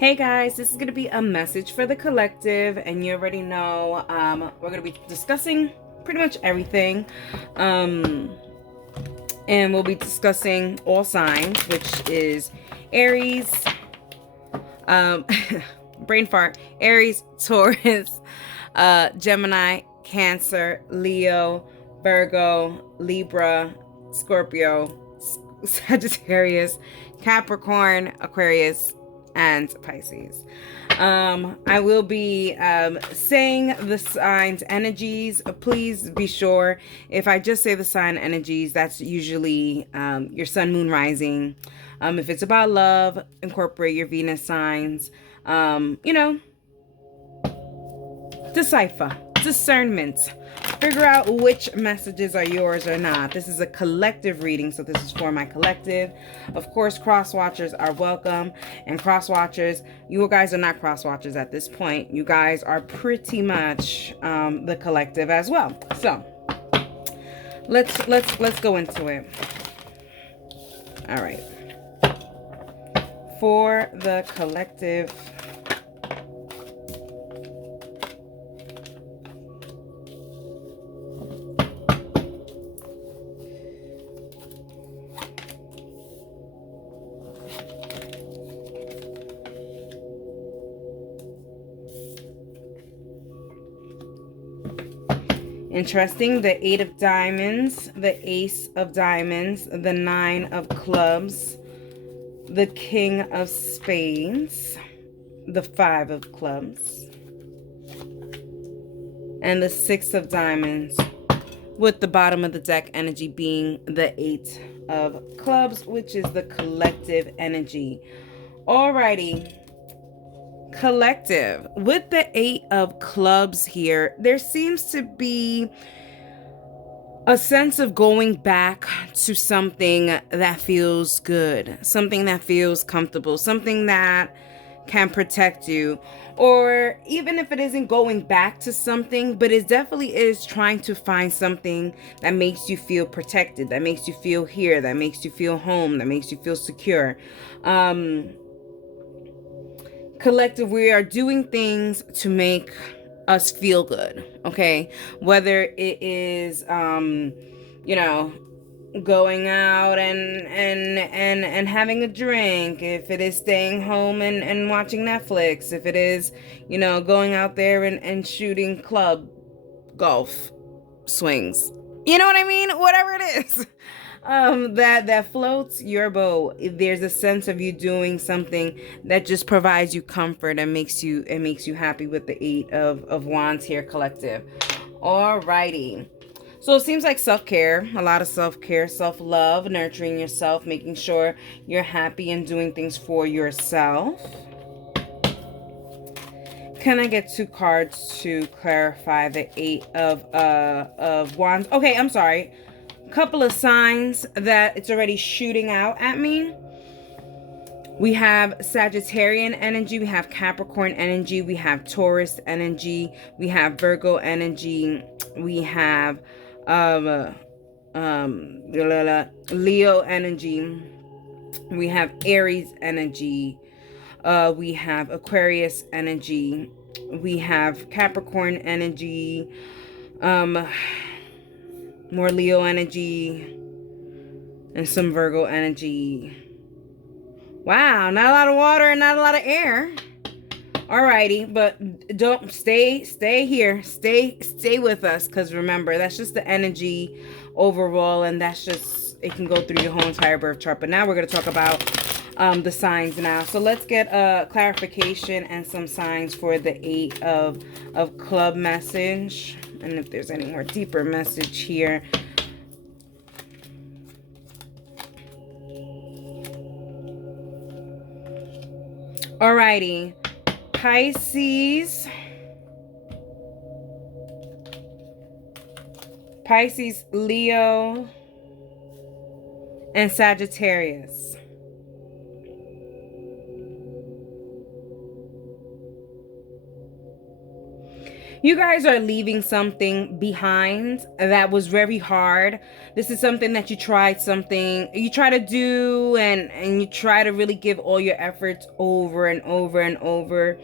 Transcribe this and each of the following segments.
Hey guys, this is going to be a message for the collective, and you already know we're going to be discussing pretty much everything. Um, and we'll be discussing all signs, which is Aries, um, brain fart, Aries, Taurus, Gemini, Cancer, Leo, Virgo, Libra, Scorpio, Sagittarius, Capricorn, Aquarius, and Pisces. I will be saying the signs energies. Please be sure, if I just say the sign energies, that's usually your sun, moon, rising. If it's about love, incorporate your Venus signs. You know, decipher, discernment. Figure out which messages are yours or not. This is a collective reading, so this is for my collective. Of course, cross watchers are welcome. And cross watchers, you guys are not cross watchers at this point. You guys are pretty much the collective as well. So let's go into it. All right. For the collective. Interesting, the 8 of diamonds, the ace of diamonds, the 9 of clubs, the king of spades, the 5 of clubs, and the 6 of diamonds, with the bottom of the deck energy being the 8 of clubs, which is the collective energy. Alrighty. Collective, with the 8 of clubs here, there seems to be a sense of going back to something that feels good, something that feels comfortable, something that can protect you. Or even if it isn't going back to something, but it definitely is trying to find something that makes you feel protected, that makes you feel here, that makes you feel home, that makes you feel secure. Collective, we are doing things to make us feel good, okay? Whether it is you know, going out and having a drink, if it is staying home and watching Netflix, if it is, going out there and shooting club golf swings. You know what I mean? Whatever it is. That floats your boat. There's a sense of you doing something that just provides you comfort and makes you happy, with the 8 of wands here, collective. Alrighty. So it seems like self-care, a lot of self-care, self-love, nurturing yourself, making sure you're happy and doing things for yourself. Can I get 2 cards to clarify the 8 of wands? Okay, I'm sorry. Couple of signs that it's already shooting out at me. We have Sagittarian energy, we have Capricorn energy, we have Taurus energy, we have Virgo energy, we have Leo energy, we have Aries energy, we have Aquarius energy, we have Capricorn energy, more Leo energy, and some Virgo energy. Wow, not a lot of water and not a lot of air. Alrighty, but don't stay here. Stay with us, because remember, that's just the energy overall, and that's just, it can go through your whole entire birth chart. But now we're going to talk about the signs now. So let's get a clarification and some signs for the 8 of club message. And if there's any more deeper message here. Alrighty. Pisces, Leo, and Sagittarius. You guys are leaving something behind that was very hard. This is something that you try to do, and you try to really give all your efforts over and over and over.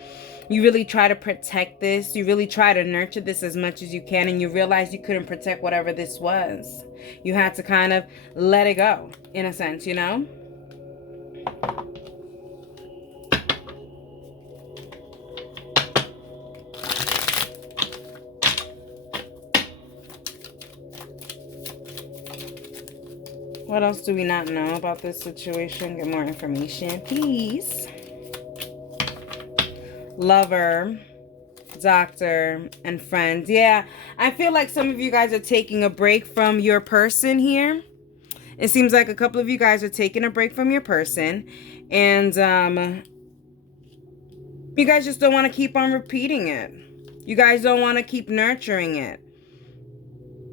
You really try to protect this. You really try to nurture this as much as you can, and you realize you couldn't protect whatever this was. You had to kind of let it go, in a sense, you know? What else do we not know about this situation? Get more information, please. Lover, doctor, and friends. Yeah, I feel like some of you guys are taking a break from your person here. It seems like a couple of you guys are taking a break from your person. And you guys just don't want to keep on repeating it. You guys don't want to keep nurturing it.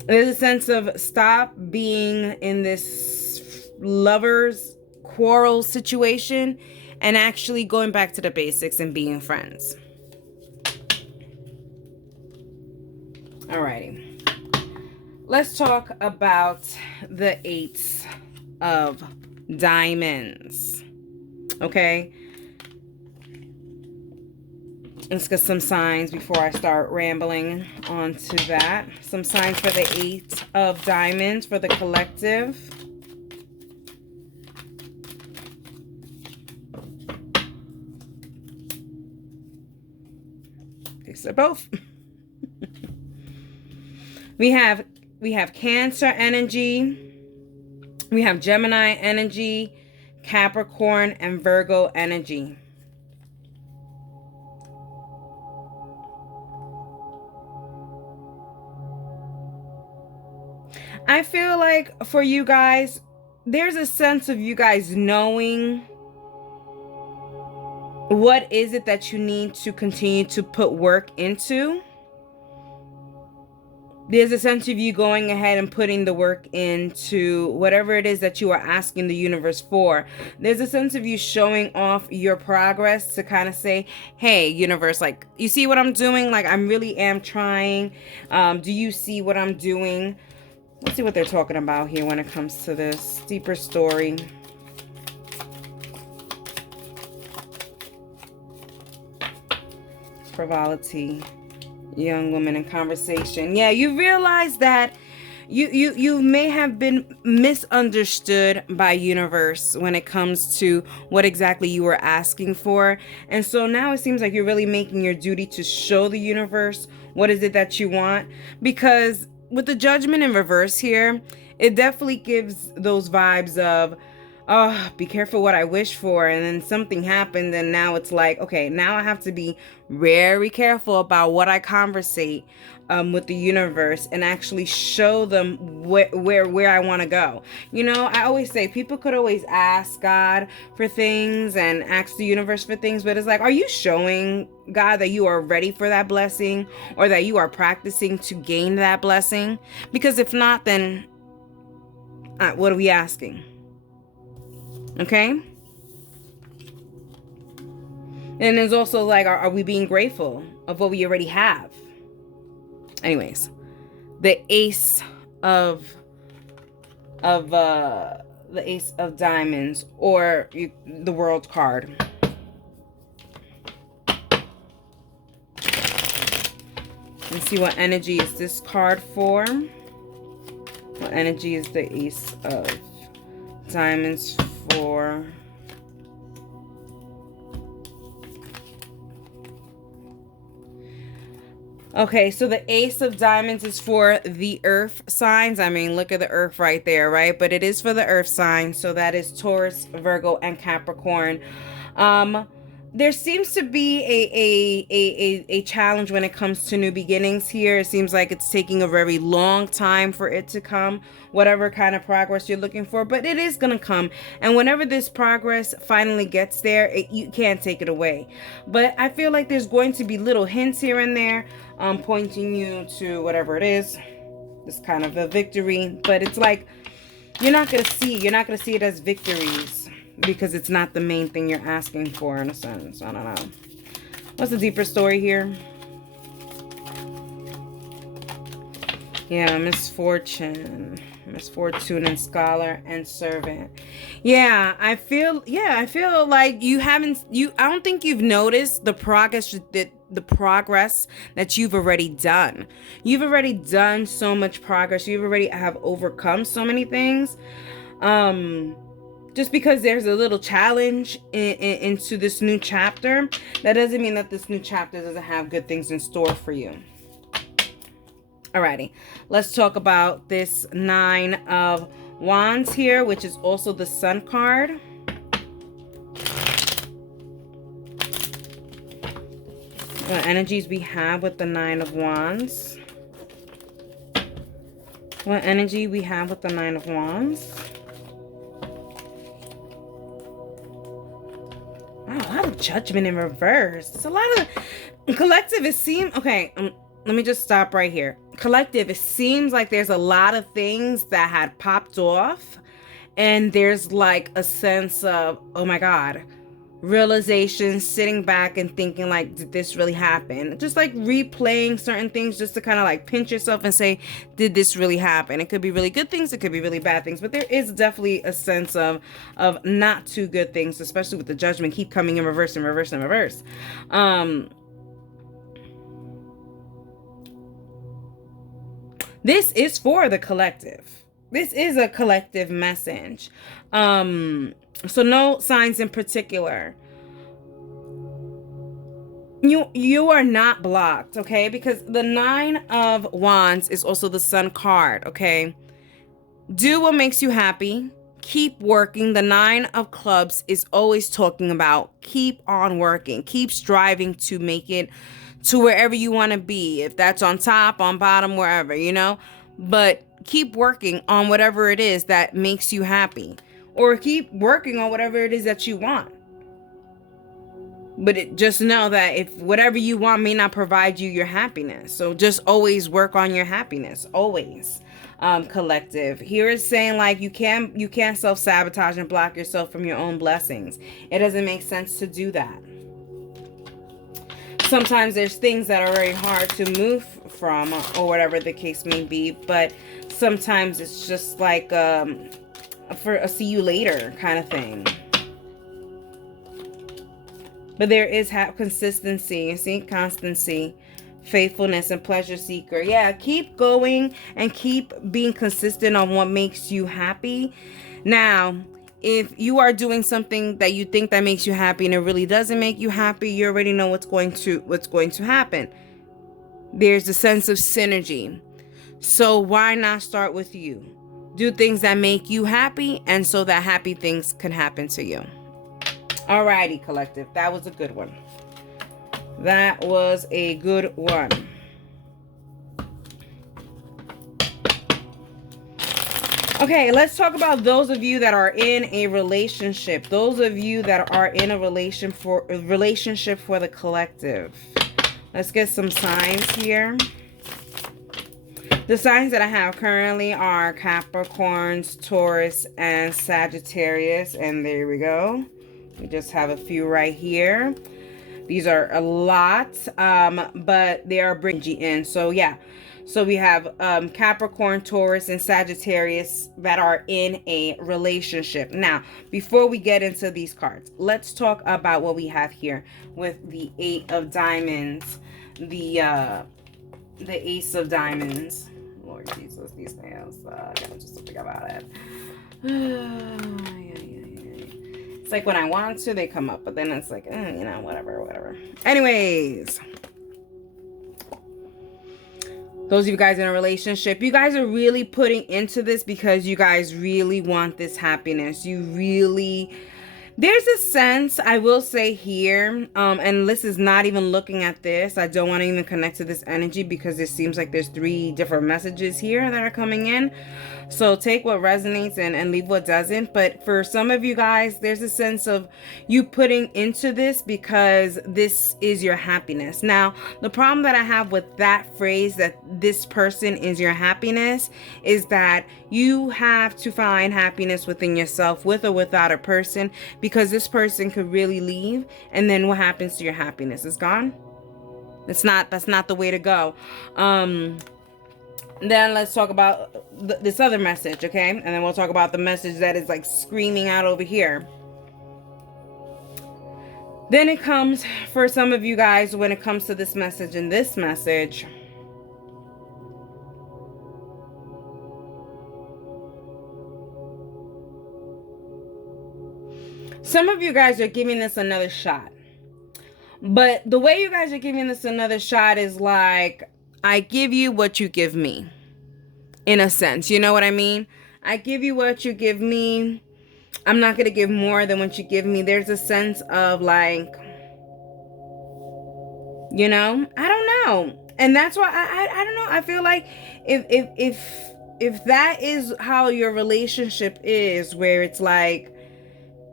There's a sense of stop being in this lovers quarrel situation and actually going back to the basics and being friends. Alrighty. Let's talk about the Eight of Diamonds. Okay. Let's get some signs before I start rambling onto that. Some signs for the Eight of Diamonds for the collective. These are both. We have Cancer energy. We have Gemini energy, Capricorn, and Virgo energy. I feel like for you guys, there's a sense of you guys knowing what is it that you need to continue to put work into. There's a sense of you going ahead and putting the work into whatever it is that you are asking the universe for. There's a sense of you showing off your progress to kind of say, hey, universe, like, you see what I'm doing? Like, I really am trying. Do you see what I'm doing? Let's see what they're talking about here when it comes to this deeper story. Frivolity. Young woman in conversation. Yeah, you realize that you may have been misunderstood by universe when it comes to what exactly you were asking for. And so now it seems like you're really making your duty to show the universe what is it that you want. Because with the Judgment in reverse here, it definitely gives those vibes of, oh, be careful what I wish for. And then something happened, and now it's like, okay, now I have to be very careful about what I conversate with the universe and actually show them where I want to go. You know, I always say people could always ask God for things and ask the universe for things, but it's like, are you showing God that you are ready for that blessing, or that you are practicing to gain that blessing? Because if not, then what are we asking? Okay. And there's also like, are we being grateful of what we already have? Anyways, the Ace of Diamonds, or the World card. Let's see what energy is this card for. What energy is the Ace of Diamonds for? Okay, so the Ace of Diamonds is for the earth signs. I mean, look at the earth right there, right? But it is for the earth signs. So that is Taurus, Virgo, and Capricorn. There seems to be a challenge when it comes to new beginnings here. It seems like it's taking a very long time for it to come, whatever kind of progress you're looking for, but it is going to come. And whenever this progress finally gets there, you can't take it away. But I feel like there's going to be little hints here and there pointing you to whatever it is. This kind of a victory, but it's like you're not going to see it as victories, because it's not the main thing you're asking for, in a sense. I don't know. What's the deeper story here? Yeah, misfortune and scholar and servant. Yeah, I feel like I don't think you've noticed the progress that you've already done. You've already done so much progress. You've already have overcome so many things. Just because there's a little challenge into this new chapter, that doesn't mean that this new chapter doesn't have good things in store for you. Alrighty, let's talk about this Nine of Wands here, which is also the Sun card. What energies we have with the Nine of Wands? What energy we have with the Nine of Wands? Wow, a lot of Judgment in reverse. It's a lot of collective. It seems okay. Let me just stop right here. Collective, it seems like there's a lot of things that had popped off, and there's like a sense of, oh my God, realization, sitting back and thinking like, did this really happen? Just like replaying certain things just to kind of like pinch yourself and say, did this really happen? It could be really good things, it could be really bad things, but there is definitely a sense of not too good things, especially with the Judgment keep coming in reverse and reverse and reverse. This is for the collective. This is a collective message. So no signs in particular. You are not blocked, okay? Because the Nine of Wands is also the Sun card, okay? Do what makes you happy. Keep working. The Nine of Clubs is always talking about keep on working. Keep striving to make it to wherever you want to be. If that's on top, on bottom, wherever, you know? But keep working on whatever it is that makes you happy. Or keep working on whatever it is that you want. But just know that if whatever you want may not provide you your happiness. So just always work on your happiness. Always. Collective. Here is saying like you can't self-sabotage and block yourself from your own blessings. It doesn't make sense to do that. Sometimes there's things that are very hard to move from or whatever the case may be. But sometimes it's just like for a see you later kind of thing. But there is consistency, you see, constancy, faithfulness, and pleasure seeker. Yeah, keep going and keep being consistent on what makes you happy. Now, if you are doing something that you think that makes you happy and it really doesn't make you happy, you already know what's going to happen. There's a sense of synergy. So why not start with you? Do things that make you happy, and so that happy things can happen to you. Alrighty, collective. That was a good one. That was a good one. Okay, let's talk about those of you that are in a relationship. Those of you that are in a relationship for the collective. Let's get some signs here. The signs that I have currently are Capricorns, Taurus, and Sagittarius. And there we go. We just have a few right here. These are a lot, but they are bringing in. So yeah. So we have Capricorn, Taurus, and Sagittarius that are in a relationship. Now, before we get into these cards, let's talk about what we have here with the Eight of Diamonds, the Ace of Diamonds. Lord Jesus, these things. I gotta just think about it. It's like when I want to, they come up, but then it's like, whatever. Anyways. Those of you guys in a relationship, you guys are really putting into this because you guys really want this happiness. There's a sense, I will say here, and this is not even looking at this. I don't want to even connect to this energy because it seems like there's 3 different messages here that are coming in. So take what resonates and leave what doesn't. But for some of you guys, there's a sense of you putting into this because this is your happiness. Now, the problem that I have with that phrase, that this person is your happiness, is that you have to find happiness within yourself, with or without a person, because this person could really leave. And then what happens to your happiness? It's gone. That's not the way to go. Then let's talk about this other message, okay? And then we'll talk about the message that is like screaming out over here. Then it comes for some of you guys when it comes to this message and this message. Some of you guys are giving this another shot. But the way you guys are giving this another shot is like, I give you what you give me. In a sense, you know what I mean? I give you what you give me. I'm not going to give more than what you give me. There's a sense of like, you know, I don't know. And that's why I don't know. I feel like if that is how your relationship is, where it's like,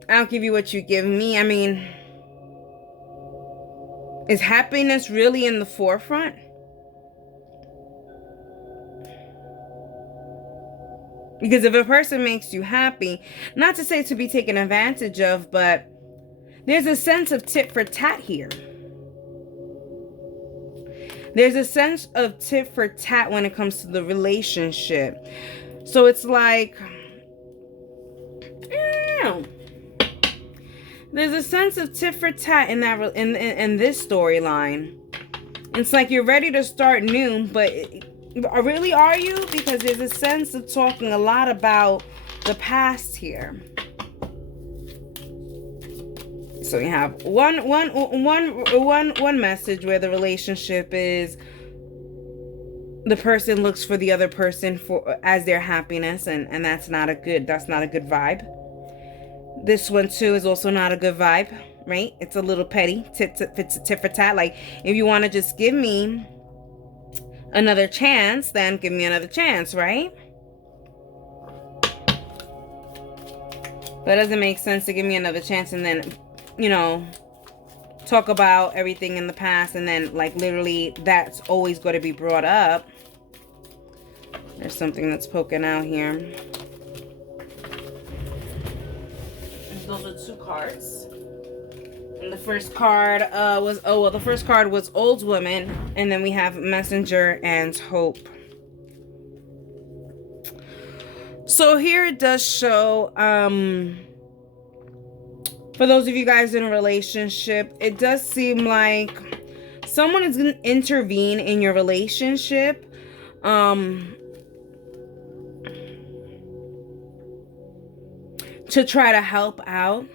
I'll give you what you give me. I mean, is happiness really in the forefront? Because if a person makes you happy, not to say to be taken advantage of, but there's a sense of tit for tat here. There's a sense of tit for tat when it comes to the relationship. So it's like, I don't know. There's a sense of tit for tat in that in this storyline. It's like you're ready to start new, but really are you? Because there's a sense of talking a lot about the past here. So you have one message where the relationship is the person looks for the other person as their happiness, and that's not a good vibe. This one too is also not a good vibe, right? It's a little petty, tit for tat. Like, if you want to just give me another chance, then give me another chance, right? But it doesn't make sense to give me another chance and then, you know, talk about everything in the past, and then like literally that's always going to be brought up. There's something that's poking out here. Those are two cards. And the first card the first card was Old Woman, and then we have Messenger and Hope. So here it does show, for those of you guys in a relationship, it does seem like someone is going to intervene in your relationship. To try to help out,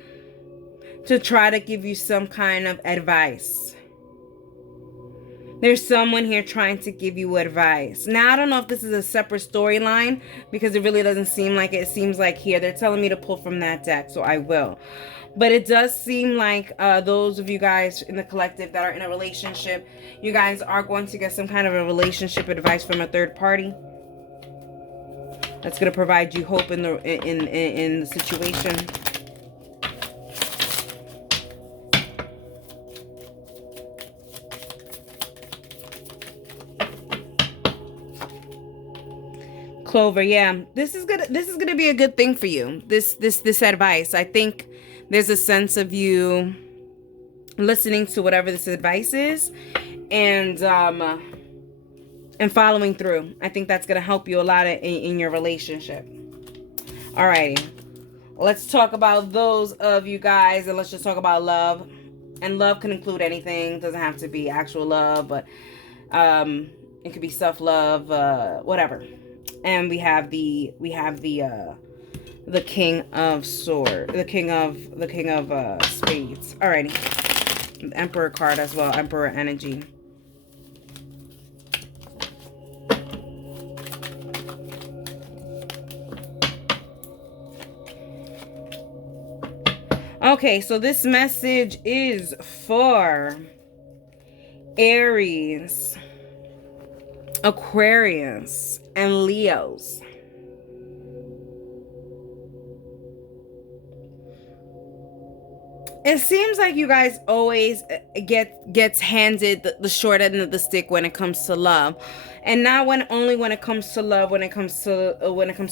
to try to give you some kind of advice. There's someone here trying to give you advice. Now, I don't know if this is a separate storyline, because it really doesn't seem like it. It seems like here they're telling me to pull from that deck, so I will. But it does seem like those of you guys in the collective that are in a relationship, you guys are going to get some kind of a relationship advice from a third party. That's going to provide you hope in the situation. Clover, yeah. This is gonna be a good thing for you. This advice. I think there's a sense of you listening to whatever this advice is, and following through. I think that's going to help you a lot in your relationship. Alrighty. Let's talk about those of you guys, and let's just talk about love. And love can include anything. It doesn't have to be actual love, but it could be self-love, whatever. And we have the King of Swords, the King of Spades. Alrighty. The Emperor card as well, Emperor energy. Okay, so this message is for Aries, Aquarius, and Leos. It seems like you guys always gets handed the short end of the stick when it comes to love, and not only when it comes to love, when it comes to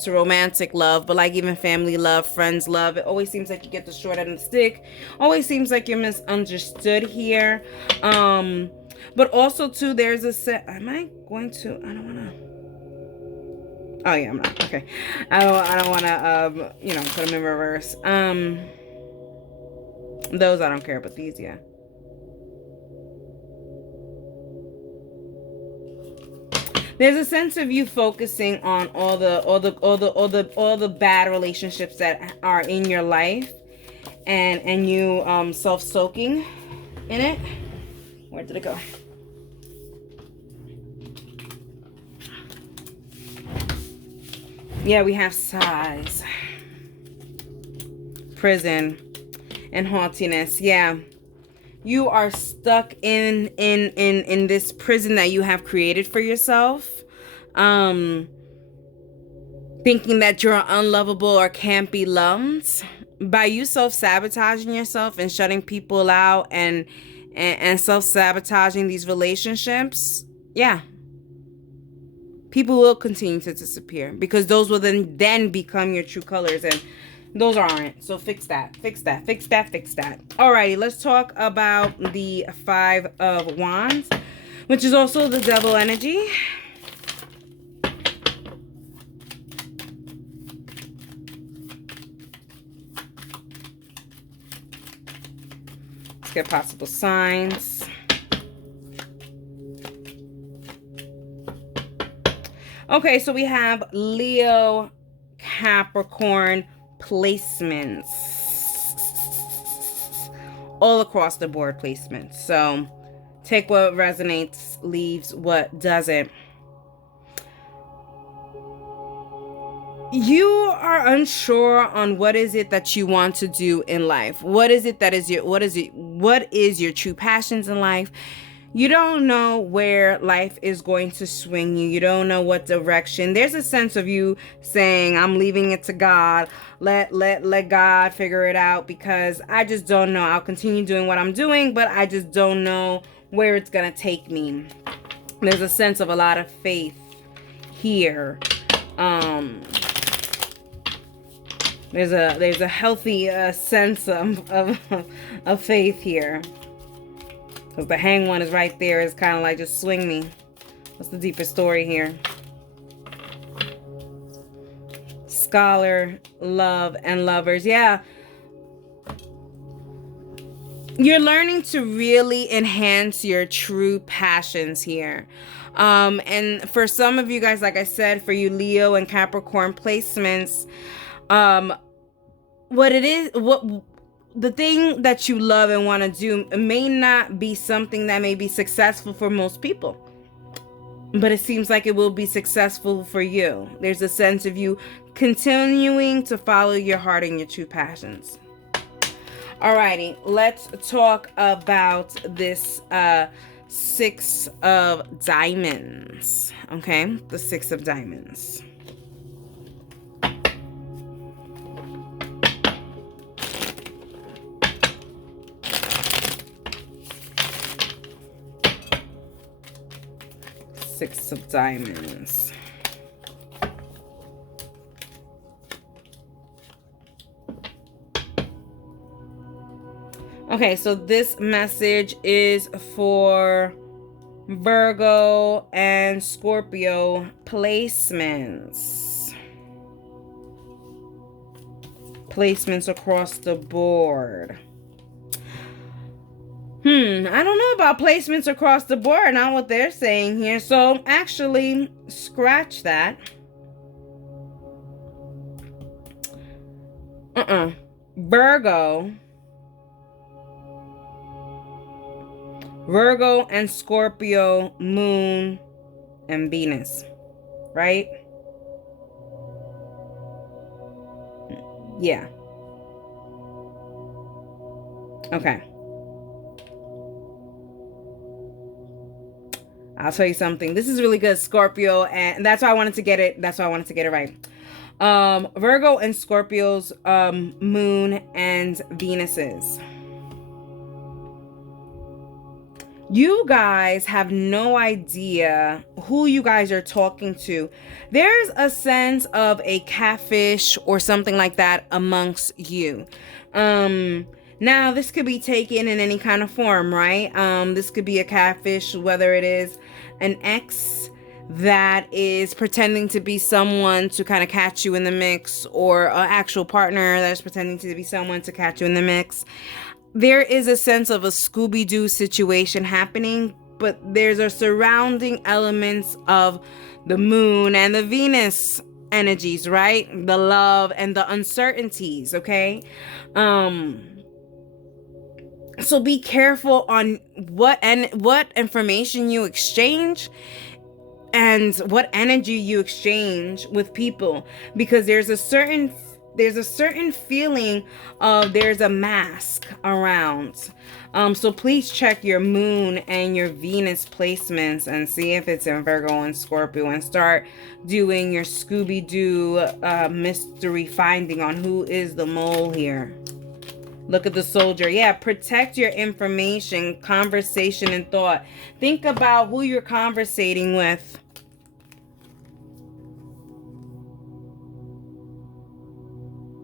romantic love, but like even family love, friends love. It always seems like you get the short end of the stick. Always seems like you're misunderstood here. But also too, there's a set. Am I going to? I don't wanna. Oh yeah, I'm not. Okay. I don't want to put them in reverse. Those I don't care, but these, yeah. There's a sense of you focusing on all the bad relationships that are in your life, and you self-soaking in it. Where did it go? Yeah, we have sighs, prison, and haughtiness. Yeah, you are stuck in this prison that you have created for yourself, thinking that you're unlovable or can't be loved. By you self-sabotaging yourself and shutting people out and self-sabotaging these relationships, yeah, people will continue to disappear, because those will then become your true colors, and those aren't. So fix that. Alrighty, let's talk about the Five of Wands, which is also the devil energy. Let's get possible signs. Okay, so we have Leo, Capricorn placements. All across the board placements. So take what resonates, leaves what doesn't. You are unsure on what is it that you want to do in life. What is your true passions in life? You don't know where life is going to swing you. You don't know what direction. There's a sense of you saying, I'm leaving it to God. Let God figure it out, because I just don't know. I'll continue doing what I'm doing, but I just don't know where it's going to take me. There's a sense of a lot of faith here. There's a healthy sense of faith here. Because the hang one is right there. It's kind of like, just swing me. What's the deeper story here? Scholar, love, and lovers. Yeah. You're learning to really enhance your true passions here. And for some of you guys, like I said, for you Leo and Capricorn placements, the thing that you love and want to do may not be something that may be successful for most people, but it seems like it will be successful for you. There's a sense of you continuing to follow your heart and your true passions. Alrighty, let's talk about this Six of Diamonds. Okay, the Six of Diamonds. Six of Diamonds. Okay, so this message is for Virgo and Scorpio placements. Placements across the board. I don't know about placements across the board, not what they're saying here. So actually, scratch that. Virgo and Scorpio, Moon and Venus, right? Yeah. Okay. I'll tell you something. This is really good, Scorpio, and that's why I wanted to get it. That's why I wanted to get it right. Virgo and Scorpio's Moon and Venuses. You guys have no idea who you guys are talking to. There's a sense of a catfish or something like that amongst you. Now, this could be taken in any kind of form, right? This could be a catfish, whether it is an ex that is pretending to be someone to kind of catch you in the mix, or an actual partner that's pretending to be someone to catch you in the mix. There is a sense of a Scooby-Doo situation happening, but there's a surrounding elements of the moon and the Venus energies, right? The love and the uncertainties, okay? So be careful on what information you exchange and what energy you exchange with people, because there's a certain feeling of there's a mask around. So please check your moon and your Venus placements and see if it's in Virgo and Scorpio, and start doing your Scooby-Doo mystery finding on who is the mole here. Look at the Soldier. Yeah, protect your information, conversation, and thought. Think about who you're conversating with.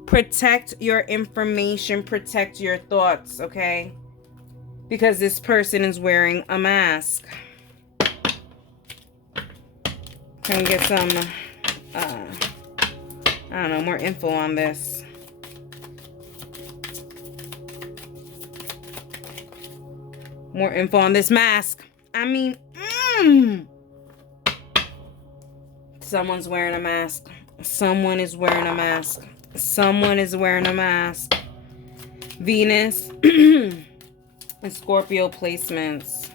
Protect your information, protect your thoughts, okay? Because this person is wearing a mask. Can we get some, I don't know, more info on this? More info on this mask. I mean, someone's wearing a mask. Someone is wearing a mask. Someone is wearing a mask. Venus and Scorpio placements.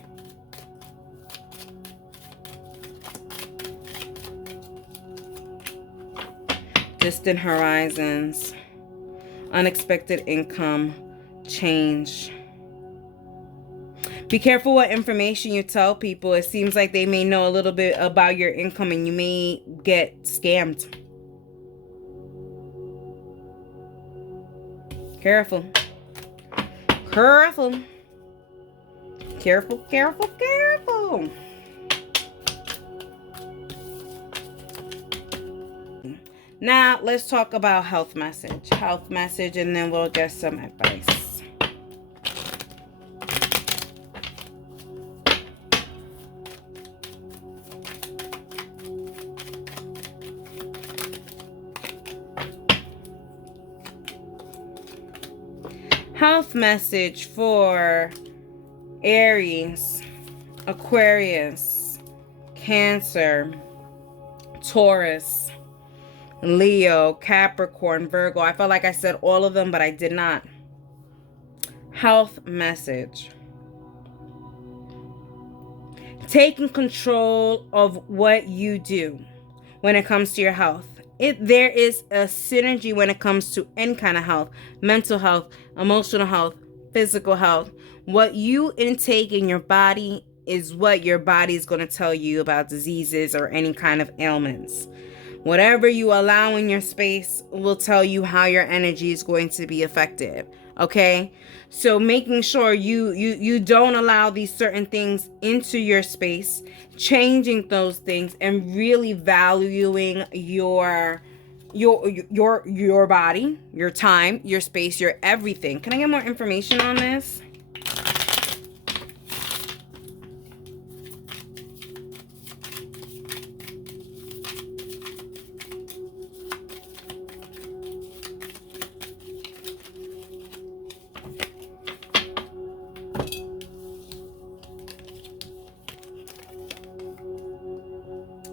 Distant horizons. Unexpected income. Change. Be careful what information you tell people. It seems like they may know a little bit about your income and you may get scammed. Careful. Careful. Careful, careful, careful. Now, let's talk about health message. Health message, and then we'll get some advice. Health message for Aries, Aquarius, Cancer, Taurus, Leo, Capricorn, Virgo. I felt like I said all of them, but I did not. Health message. Taking control of what you do when it comes to your health. There is a synergy when it comes to any kind of health, mental health, emotional health, physical health. What you intake in your body is what your body is going to tell you about diseases or any kind of ailments. Whatever you allow in your space will tell you how your energy is going to be affected. Okay? So making sure you don't allow these certain things into your space, changing those things, and really valuing your body, your time, your space, your everything. Can I get more information on this?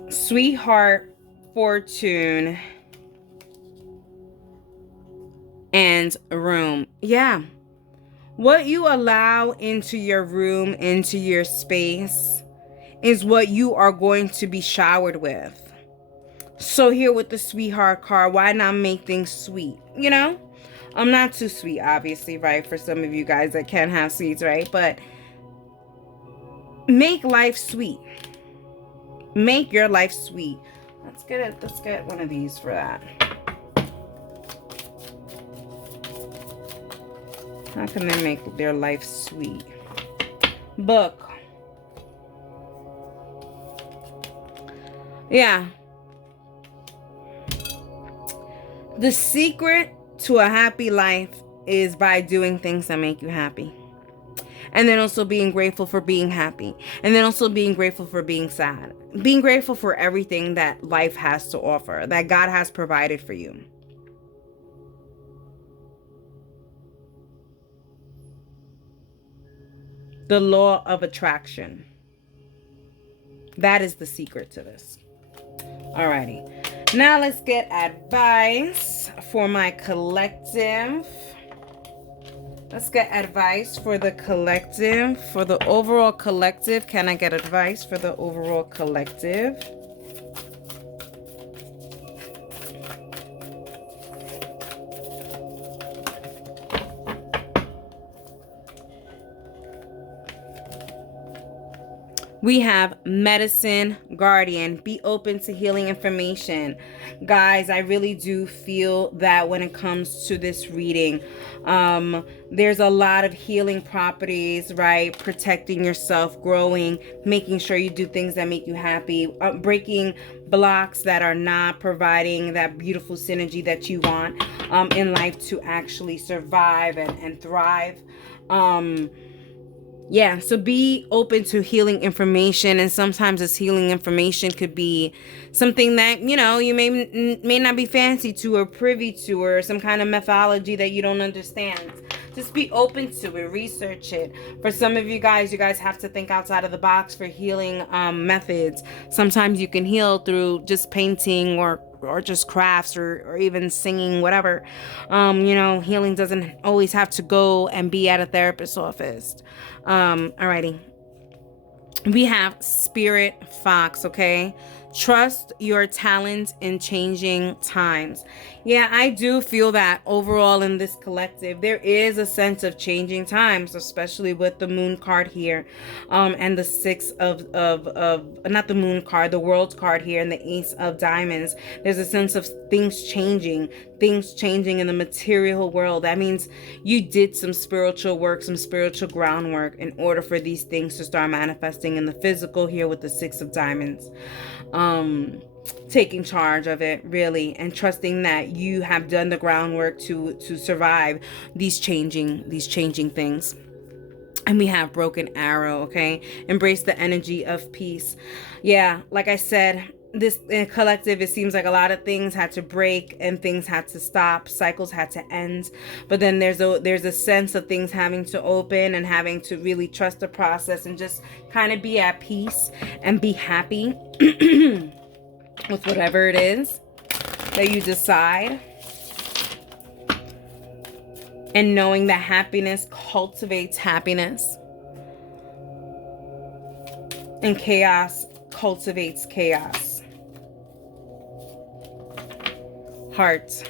Sweetheart, fortune, and room. Yeah. What you allow into your room, into your space, is what you are going to be showered with. So here with the Sweetheart card, why not make things sweet? You know? I'm not too sweet, obviously, right? For some of you guys that can't have sweets, right? But make life sweet. Make your life sweet. Let's get one of these for that. How can they make their life sweet? Book. Yeah. The secret to a happy life is by doing things that make you happy. And then also being grateful for being happy. And then also being grateful for being sad. Being grateful for everything that life has to offer, that God has provided for you. The law of attraction. That is the secret to this. Alrighty. Now let's get advice for my collective. Let's get advice for the collective. For the overall collective. Can I get advice for the overall collective? We have medicine guardian. Be open to healing information. Guys, I really do feel that when it comes to this reading, there's a lot of healing properties, right? Protecting yourself, growing, making sure you do things that make you happy, breaking blocks that are not providing that beautiful synergy that you want in life to actually survive and thrive. Yeah, so be open to healing information, and sometimes this healing information could be something that, you know, you may not be fancy to or privy to, or some kind of methodology that you don't understand. Just be open to it, research it. For some of you guys have to think outside of the box for healing methods. Sometimes you can heal through just painting or just crafts or even singing, whatever. You know, healing doesn't always have to go and be at a therapist's office. Alrighty. We have Spirit Fox, okay? Trust your talent in changing times. Yeah, I do feel that overall in this collective, there is a sense of changing times, especially with the moon card here, and the six of not the moon card, the world card here, and the ace of diamonds. There's a sense of things changing in the material world. That means you did some spiritual work, some spiritual groundwork in order for these things to start manifesting in the physical here with the six of diamonds. Taking charge of it, really, and trusting that you have done the groundwork to survive these changing things. And we have broken arrow, okay? Embrace the energy of peace. Yeah, like I said, this collective, it seems like a lot of things had to break and things had to stop, cycles had to end, but then there's a sense of things having to open and having to really trust the process and just kind of be at peace and be happy with whatever it is that you decide, and knowing that happiness cultivates happiness and chaos cultivates chaos. Heart.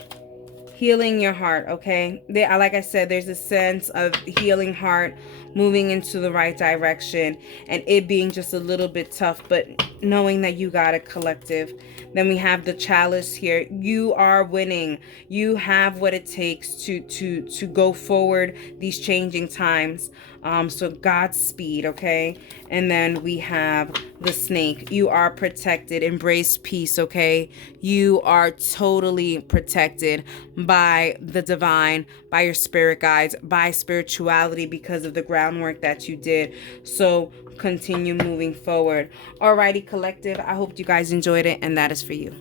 Healing your heart, okay? Like I said, there's a sense of healing heart, moving into the right direction, and it being just a little bit tough, but knowing that you got a collective. Then we have the chalice here. You are winning. You have what it takes to go forward these changing times. So Godspeed, okay? And then we have the snake. You are protected. Embrace peace, okay? You are totally protected by the divine, by your spirit guides, by spirituality, because of the groundwork that you did. So continue moving forward. Alrighty, collective, I hope you guys enjoyed it, and that is for you.